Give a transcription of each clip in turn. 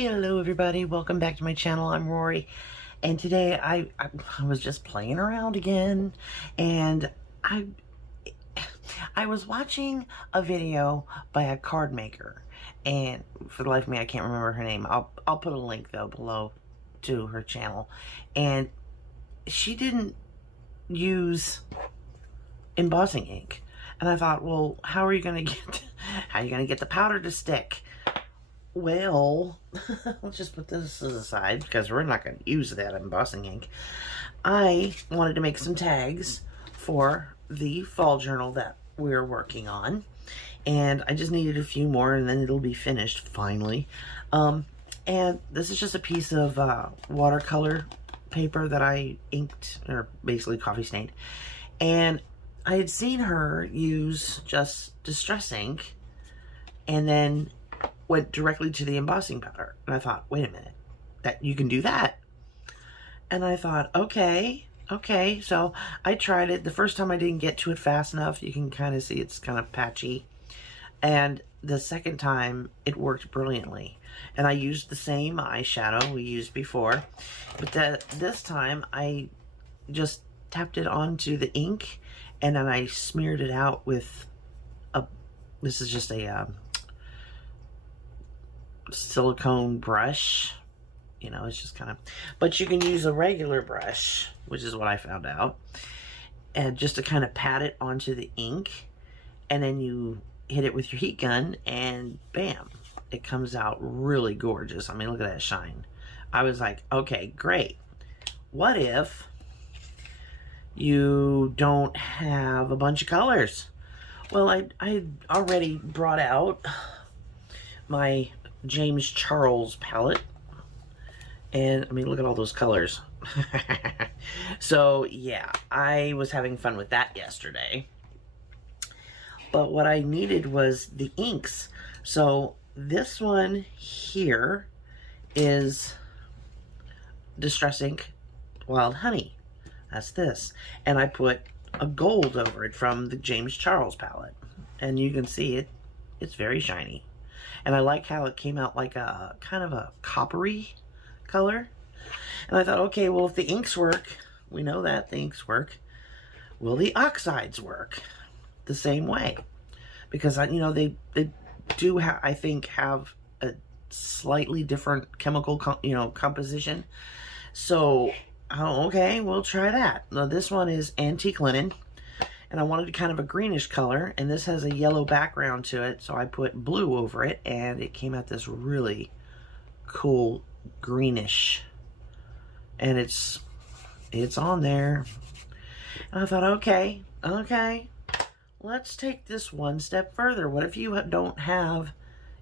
Hello everybody, welcome back to my channel. I'm Rory, and today I was just playing around again, and I was watching a video by a card maker, and for the life of me I can't remember her name. I'll put a link though below to her channel, and she didn't use embossing ink, and I thought, well, how are you gonna get the powder to stick? Well, let's just put this aside because we're not going to use that embossing ink. I wanted to make some tags for the fall journal that we're working on, and I just needed a few more and then it'll be finished finally. And this is just a piece of watercolor paper that I inked, or basically coffee stained, and I had seen her use just distress ink and then went directly to the embossing powder. And I thought, wait a minute, that you can do that? And I thought, okay. So I tried it. The first time I didn't get to it fast enough. You can kind of see it's kind of patchy. And the second time it worked brilliantly. And I used the same eyeshadow we used before. But this time I just tapped it onto the ink and then I smeared it out with this is just a silicone brush. You know, it's just kind of, but you can use a regular brush, which is what I found out, and just to kind of pat it onto the ink, and then you hit it with your heat gun and bam, it comes out really gorgeous. I mean, look at that shine. I was like, okay, great. What if you don't have a bunch of colors? Well, I already brought out my James Charles palette, and I mean, look at all those colors. So yeah, I was having fun with that yesterday, but what I needed was the inks. So this one here is Distress Ink Wild Honey. That's this, and I put a gold over it from the James Charles palette, and you can see it's very shiny. And I like how it came out like a kind of a coppery color. And I thought, okay, well, if the inks work, we know that the inks work, will the oxides work the same way? Because, you know, they do, I think, have a slightly different chemical, composition. So, okay, we'll try that. Now, this one is Antique Linen. And I wanted kind of a greenish color, and this has a yellow background to it, so I put blue over it, and it came out this really cool greenish. And it's on there. And I thought, okay, let's take this one step further. What if you don't have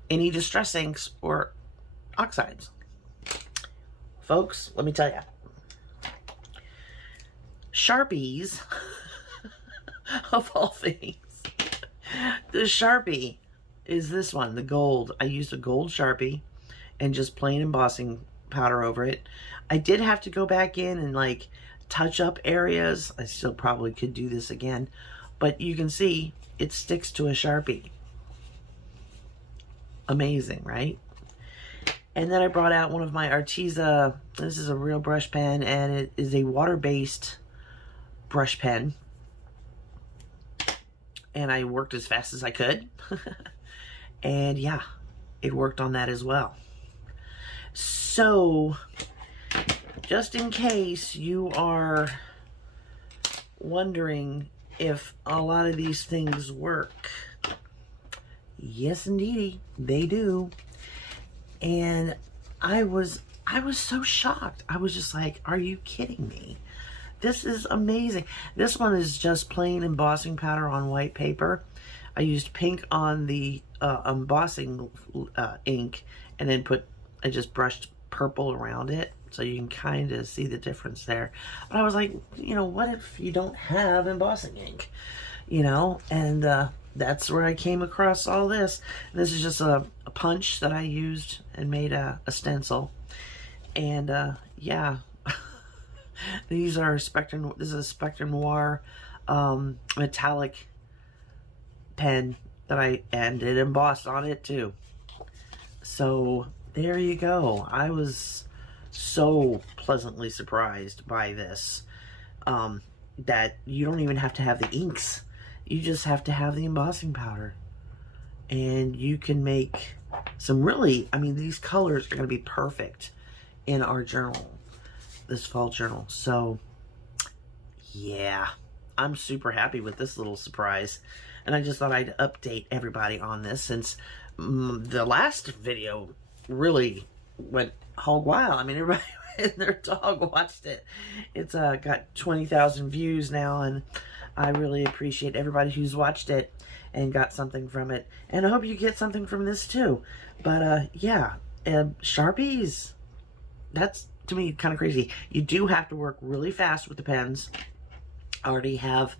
any distress inks or oxides? Folks, let me tell you. Sharpies, of all things, the Sharpie is this one, the gold. I used a gold Sharpie and just plain embossing powder over it. I did have to go back in and like touch up areas. I still probably could do this again, but you can see it sticks to a Sharpie. Amazing, right? And then I brought out one of my Arteza. This is a real brush pen, and it is a water-based brush pen. And I worked as fast as I could. And yeah, it worked on that as well. So, just in case you are wondering if a lot of these things work, yes indeedy, they do. And I was so shocked. I was just like, are you kidding me? This is amazing. This one is just plain embossing powder on white paper. I used pink on the embossing ink, and then I just brushed purple around it, so you can kind of see the difference there. But I was like, you know, what if you don't have embossing ink? You know, and that's where I came across all this. This is just a punch that I used and made a stencil. And yeah. These are Spectre. This is a Spectre Noir metallic pen that I did embossed on it too. So there you go. I was so pleasantly surprised by this, that you don't even have to have the inks. You just have to have the embossing powder. And you can make some really, I mean, these colors are going to be perfect in our journal, this fall journal. So, yeah, I'm super happy with this little surprise. And I just thought I'd update everybody on this, since the last video really went hog wild. I mean, everybody and their dog watched it. It's got 20,000 views now, and I really appreciate everybody who's watched it and got something from it. And I hope you get something from this too. But yeah, Sharpies, that's, to me, kind of crazy. You do have to work really fast with the pens. I already have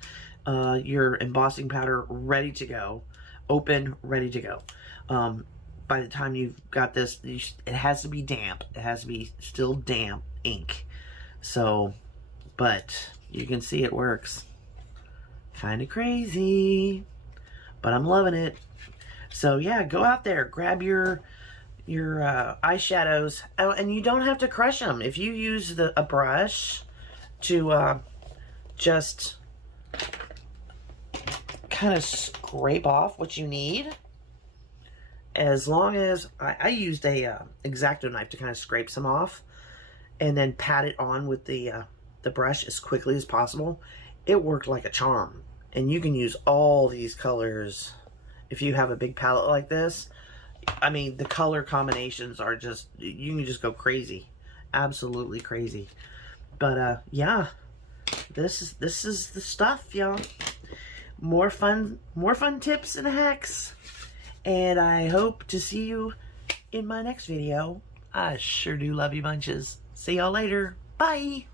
your embossing powder ready to go, open, ready to go. By the time you've got this, it has to be damp. It has to be still damp ink. So, but you can see it works. Kind of crazy, but I'm loving it. So yeah, go out there, grab your eyeshadows. Oh, and you don't have to crush them. If you use a brush to just kind of scrape off what you need, as long as I used a X-Acto knife to kind of scrape some off, and then pat it on with the brush as quickly as possible, it worked like a charm. And you can use all these colors if you have a big palette like this. I mean, the color combinations are just, you can just go crazy, absolutely crazy. But yeah, this is the stuff, y'all. More fun tips and hacks. And I hope to see you in my next video. I sure do love you bunches. See y'all later. Bye.